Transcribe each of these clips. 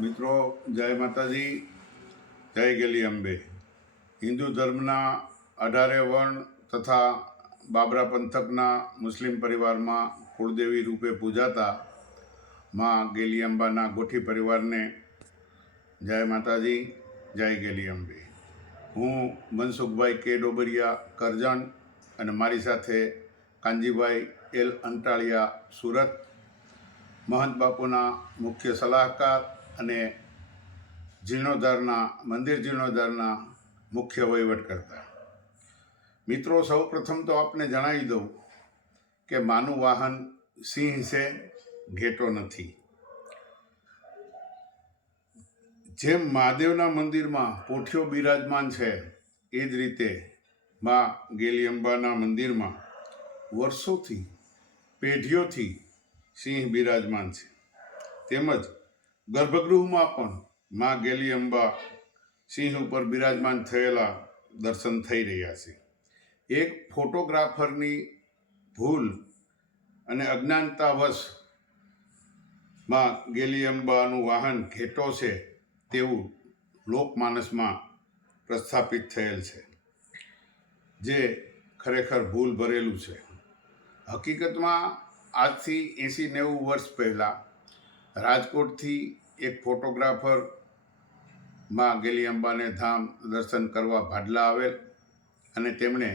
મિત્રો, જય માતાજી, જય ગેલી અંબે. હિન્દુ ધર્મના 18 વર્ણ તથા બાબરા પંથકના મુસ્લિમ પરિવારમાં કુળદેવી રૂપે પૂજાતા માં ગેલી અંબાના ગોઠી પરિવારને જય માતાજી, જય ગેલી અંબે. હું મનસુખભાઈ કે ડોબરિયા કરજણ અને મારી સાથે કાનજીભાઈ એલ અંટાળિયા સુરત, મહંત બાપુના મુખ્ય સલાહકાર અને મંદિર જીર્ણોદ્ધારના મુખ્ય વહીવટકર્તા. મિત્રો, સૌ પ્રથમ તો આપને જણાવી દઉં કે માનું વાહન સિંહ છે, ઘેટો નથી. જેમ મહાદેવના મંદિરમાં પોઠિયો બિરાજમાન છે, એ જ રીતે મા ગેલી અંબાના મંદિરમાં વર્ષોથી, પેઢીઓથી સિંહ બિરાજમાન છે. તેમજ ગર્ભગૃહમાં પણ મા ગેલી અંબા સિંહ ઉપર બિરાજમાન થયેલા દર્શન થઈ રહ્યા છે. એક ફોટોગ્રાફરની ભૂલ અને અજ્ઞાનતાવશ મા ગેલી અંબાનું વાહન ઘેટો છે તેવું લોકમાનસમાં પ્રસ્થાપિત થયેલ છે, જે ખરેખર ભૂલ ભરેલું છે. હકીકતમાં આજથી 80-90 વર્ષ પહેલાં રાજકોટથી એક ફોટોગ્રાફર માં ગેલી અંબાને ધામ દર્શન કરવા ભાડલા આવેલ અને તેમણે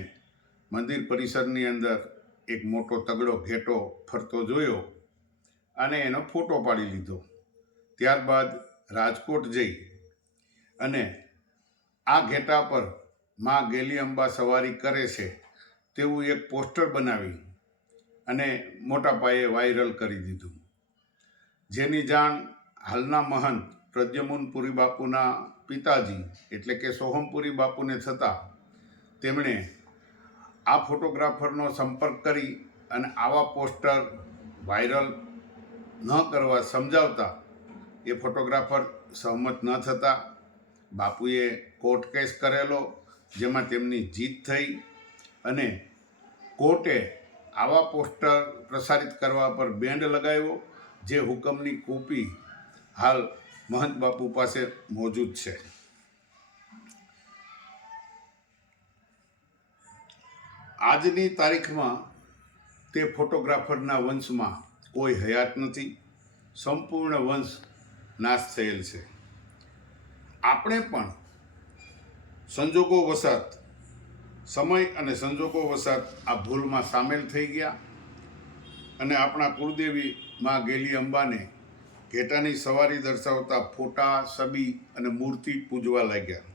મંદિર પરિસરની અંદર એક મોટો તગડો ઘેટો ફરતો જોયો અને એનો ફોટો પાડી લીધો. ત્યારબાદ રાજકોટ જઈ અને આ ઘેટા પર માં ગેલી અંબા સવારી કરે છે તેવું એક પોસ્ટર બનાવી અને મોટા પાયે વાયરલ કરી દીધું, જેની જાણ હાલના મહંત પ્રદ્યુમનપુરી બાપુના પિતાજી એટલે કે સોહમપુરી બાપુને થતાં તેમણે આ ફોટોગ્રાફરનો સંપર્ક કરી અને આવા પોસ્ટર વાયરલ ન કરવા સમજાવતા એ ફોટોગ્રાફર સહમત ન થતા બાપુએ કોર્ટ કેસ કરેલો, જેમાં તેમની જીત થઈ અને કોર્ટે આવા પોસ્ટર પ્રસારિત કરવા પર બેન્ડ લગાવ્યો, જે હુકમની કોપી હાલ મહંત બાપુ પાસે મોજૂદ છે. આજની તારીખમાં તે ફોટોગ્રાફરના વંશમાં કોઈ હયાત નથી. સંપૂર્ણ વંશ નાશ થયેલ છે. આપણે પણ સંજોગો વસાત, સમય અને સંજોગો વસાત આ ભૂલમાં સામેલ થઈ ગયા અને આપણા કુળદેવી માં ગેલી અંબાને ઘેટાની સવારી દર્શાવતા ફોટા, છબી અને મૂર્તિ પૂજવા લાગ્યા,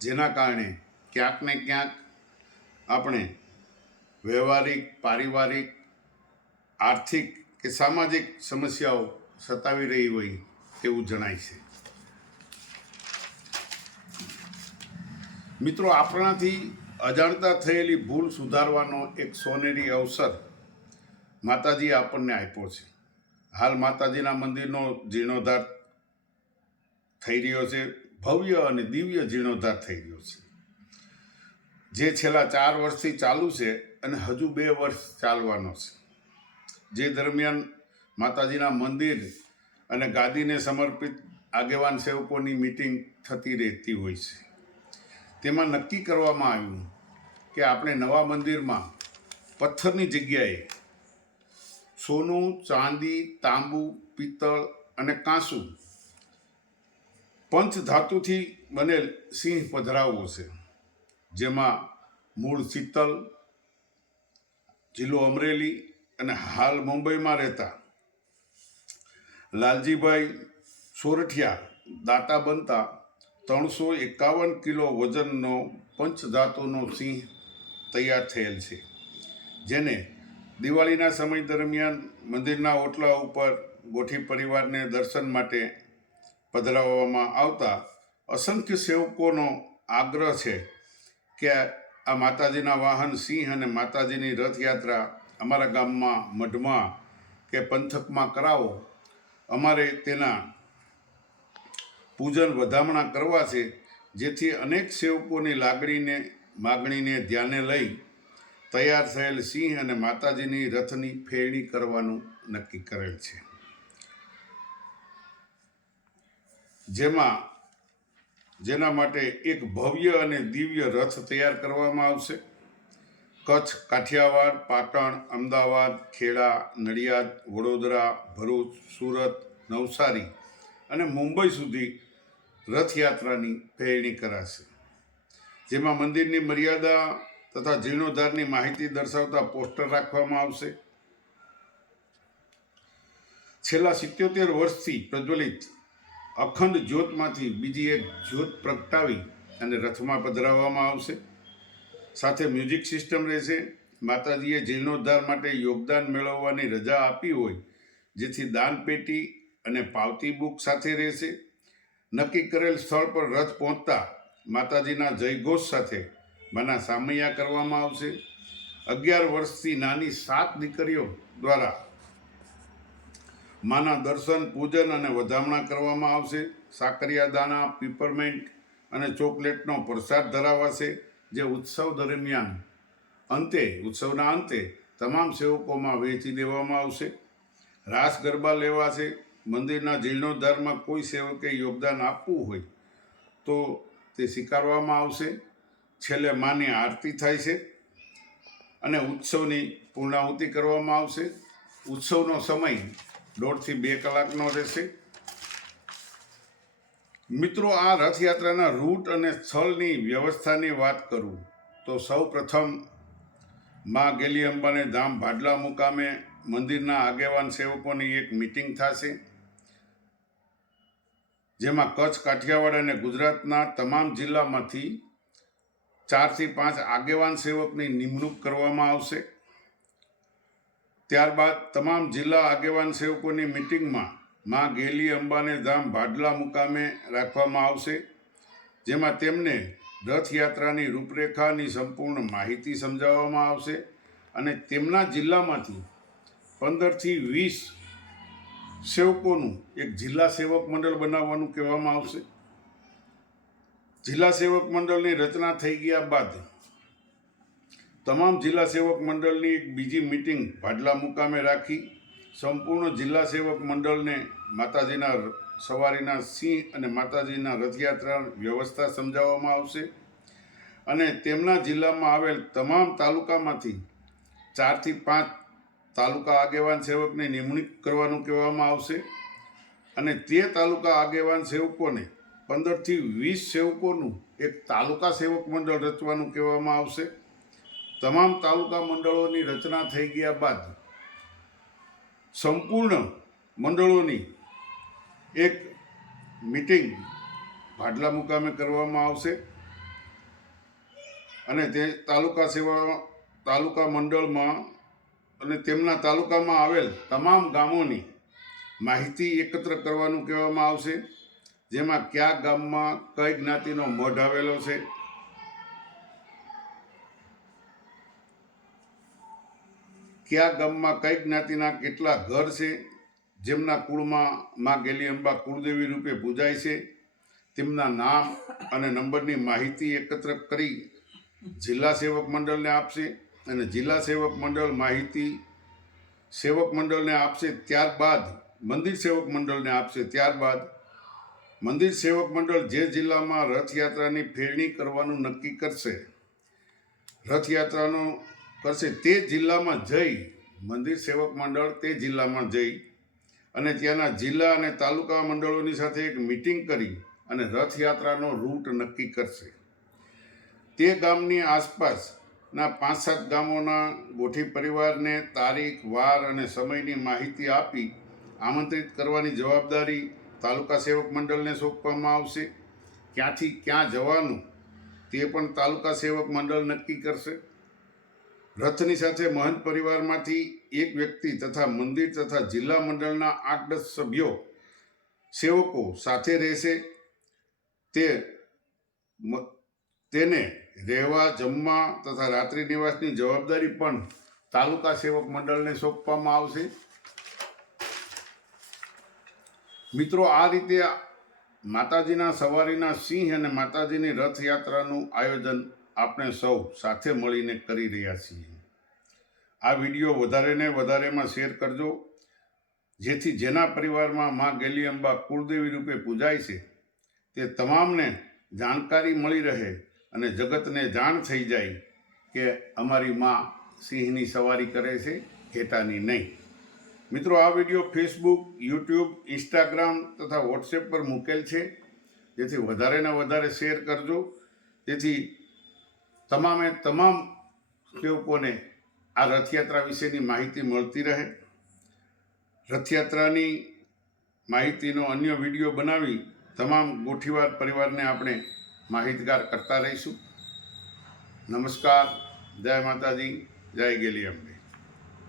જેના કારણે ક્યાંક ને ક્યાંક આપણે વ્યવહારિક, પારિવારિક, આર્થિક કે સામાજિક સમસ્યાઓ સતાવી રહી હોય તેવું જણાય છે. મિત્રો, આપણાથી અજાણતા થયેલી ભૂલ સુધારવાનો એક સોનેરી અવસર માતાજીએ આપણને આપ્યો છે. હાલ માતાજીના મંદિરનો જીર્ણોદ્ધાર થઈ રહ્યો છે, ભવ્ય અને દિવ્ય જીર્ણોદ્ધાર થઈ રહ્યો છે, જે છેલ્લા 4 વર્ષથી ચાલુ છે અને હજુ 2 વર્ષ ચાલવાનો છે. જે દરમિયાન માતાજીના મંદિર અને ગાદીને સમર્પિત આગેવાન સેવકોની મિટિંગ થતી રહેતી હોય છે. તેમાં નક્કી કરવામાં આવ્યું કે આપણે નવા મંદિરમાં પથ્થરની જગ્યાએ સોનું, ચાંદી, તાંબુ, પિત્તળ અને કાંસુ પંચધાતુથી બનેલ સિંહ પધરાવવો છે, જેમાં મૂળ શીતલ, જિલ્લો અમરેલી અને હાલ મુંબઈમાં રહેતા લાલજીભાઈ સોરઠિયા દાતા બનતા 351 કિલો વજનનો પંચધાતુનો સિંહ તૈયાર થયેલ છે, જેને દિવાળીના સમય દરમિયાન મંદિરના ઓટલા ઉપર ગોઠી પરિવારને દર્શન માટે પધરાવવામાં આવતા અસંખ્ય સેવકોનો આગ્રહ છે કે આ માતાજીના વાહન સિંહ અને માતાજીની રથયાત્રા અમારા ગામમાં, મઢમાં કે પંથકમાં કરાવો. અમારે તેના પૂજન વધામણા કરવા છે, જેથી અનેક સેવકોની માગણીને ધ્યાને લઈ તૈયાર થયેલ સિંહ અને માતાજીની રથની ફેરણી કરવાનું નક્કી કરેલ છે. જેના માટે એક ભવ્ય અને દિવ્ય રથ તૈયાર કરવામાં આવશે. કચ્છ, કાઠિયાવાડ, પાટણ, અમદાવાદ, ખેડા, નડિયાદ, વડોદરા, ભરૂચ, સુરત, નવસારી અને મુંબઈ સુધી રથયાત્રાની પહેરણી કરાશે. જેમાં મંદિરની મર્યાદા તથા જીર્ણોદ્ધારની માહિતી દર્શાવતા પોસ્ટર રાખવામાં આવશે. છેલ્લા 77 વર્ષથી પ્રજ્વલિત અખંડ જ્યોતમાંથી બીજી એક જ્યોત પ્રગટાવી અને રથમાં પધરાવવામાં આવશે. સાથે મ્યુઝિક સિસ્ટમ રહેશે. માતાજીએ જીર્ણોદ્ધાર માટે યોગદાન મેળવવાની રજા આપી હોય, જેથી દાનપેટી અને પાવતી બુક સાથે રહેશે. નક્કી કરેલ સ્થળ પર રથ પહોંચતા માતાજીના જયઘોષ સાથે માના સામૈયા કરવામાં આવશે. 11 વર્ષથી નાની 7 દીકરીઓ દ્વારા માના દર્શન, પૂજન અને વધામણા કરવામાં આવશે. સાકરિયા દાણા, પીપરમેન્ટ અને ચોકલેટનો પ્રસાદ ધરાવાશે, જે ઉત્સવના અંતે તમામ સેવકોમાં વહેંચી દેવામાં આવશે. રાસ ગરબા લેવાશે. મંદિરના જીર્ણોદ્ધારમાં કોઈ સેવકે યોગદાન આપવું હોય તો તે સ્વીકારવામાં આવશે. છેલ્લે માની આરતી થાય છે અને ઉત્સવની પૂર્ણાહુતિ કરવામાં આવશે. ઉત્સવનો સમય 1.5 થી 2 કલાકનો રહેશે. મિત્રો, આ રથયાત્રાના રૂટ અને સ્થળની વ્યવસ્થાની વાત કરું તો સૌ પ્રથમ મા ગેલી અંબાને ધામ ભાડલા મુકામે મંદિરના આગેવાન સેવકોની એક મિટિંગ થશે, જેમાં કચ્છ, કાઠિયાવાડ અને ગુજરાતના તમામ જિલ્લામાંથી 4 થી 5 આગેવાન સેવકની નિમણૂક કરવામાં આવશે. ત્યારબાદ તમામ જિલ્લા આગેવાન સેવકોની મિટિંગમાં મા ગેલી અંબાને ધામ ભાડલા મુકામે રાખવામાં આવશે, જેમાં તેમને રથયાત્રાની રૂપરેખાની સંપૂર્ણ માહિતી સમજાવવામાં આવશે અને તેમના જિલ્લામાંથી 15 થી 20 સેવકોનું એક જિલ્લા સેવક મંડળ બનાવવાનું કહેવામાં આવશે. જિલ્લા સેવક મંડળની રચના થઈ ગયા બાદ તમામ જિલ્લા સેવક મંડળની એક બીજી મિટિંગ ભાડલા મુકામે રાખી સંપૂર્ણ જિલ્લા સેવક મંડળને માતાજીના સવારીના સિંહ અને માતાજીના રથયાત્રા વ્યવસ્થા સમજાવવામાં આવશે અને તેમના જિલ્લામાં આવેલ તમામ તાલુકામાંથી 4 થી 5 તાલુકા આગેવાન સેવકની નિમણૂક કરવાનું કહેવામાં આવશે અને તે તાલુકા આગેવાન સેવકોને 15 થી 20 સેવકોનું એક તાલુકા સેવક મંડળ રચવાનું કહેવામાં આવશે. તમામ તાલુકા મંડળોની રચના થઈ ગયા બાદ સંપૂર્ણ મંડળોની એક મિટિંગ ભાડલા મુકામે કરવામાં આવશે અને તે તાલુકા મંડળમાં અને તેમના તાલુકામાં આવેલ તમામ ગામોની માહિતી એકત્ર કરવાનું કહેવામાં આવશે, જેમાં કયા ગામમાં કઈ જ્ઞાતિનો મઢ આવેલો છે, કયા ગામમાં કઈ જ્ઞાતિના કેટલા ઘર છે, જેમના કુળમાં મા ગેલી અંબા કુળદેવી રૂપે પૂજાય છે, તેમના નામ અને નંબરની માહિતી એકત્ર કરી જિલ્લા સેવક મંડળને આપશે અને જિલ્લા સેવક મંડળ માહિતી સેવક મંડળને આપશે. ત્યારબાદ મંદિર સેવક મંડળને આપશે. ત્યારબાદ મંદિર સેવક મંડળ જે જિલ્લામાં રથયાત્રાની ફેરણી કરવાનું નક્કી કરશે, રથયાત્રાનો કરશે, તે જિલ્લામાં જઈ મંદિર સેવક મંડળ તે જિલ્લામાં જઈ અને ત્યાંના જિલ્લા અને તાલુકા મંડળોની સાથે એક મિટિંગ કરી અને રથયાત્રાનો રૂટ નક્કી કરશે. તે ગામની આસપાસના 5-7 ગામોના ગોઠી પરિવારને તારીખ, વાર અને સમયની માહિતી આપી આમંત્રિત કરવાની જવાબદારી તાલુકા સેવક મંડળને સોંપવામાં આવશે. ક્યાંથી ક્યાં જવાનું તે પણ તાલુકા સેવક મંડળ નક્કી કરશે. રથની સાથે મહંત પરિવારમાંથી એક વ્યક્તિ તથા મંદિર તથા જિલ્લા મંડળના 8-10 સભ્યો સેવકો સાથે રહેશે. તેને રહેવા, જમવા તથા રાત્રિ નિવાસની જવાબદારી પણ તાલુકા સેવક મંડળને સોંપવામાં આવશે. મિત્રો, આ રીતે માતાજીના સવારીના સિંહ અને માતાજીની રથયાત્રાનું આયોજન આપણે સૌ સાથે મળીને કરી રહ્યા છીએ. આ વિડીયો વધારેને વધારેમાં શેર કરજો, જેથી જેના પરિવારમાં મા ગેલી અંબા કુળદેવી રૂપે પૂજાય છે તે તમામને જાણકારી મળી રહે અને જગતને જાણ થઈ જાય કે અમારી માં સિંહની સવારી કરે છે, ઘેટાની નહીં. મિત્રો, આ વિડીયો ફેસબુક, યુટ્યુબ, ઇન્સ્ટાગ્રામ તથા વોટ્સએપ પર મૂકેલ છે, જેથી વધારે ને વધારે શેર કરજો, જેથી તમામે તમામ લોકોને આ રથયાત્રા વિશેની માહિતી મળતી રહે. રથયાત્રાની માહિતીનો અન્ય વિડીયો બનાવી તમામ ગોઠીવાર પરિવારને આપણે માહિતગાર કરતા રહીશું. નમસ્કાર, જય માતાજી, જય ગેલી અંબે.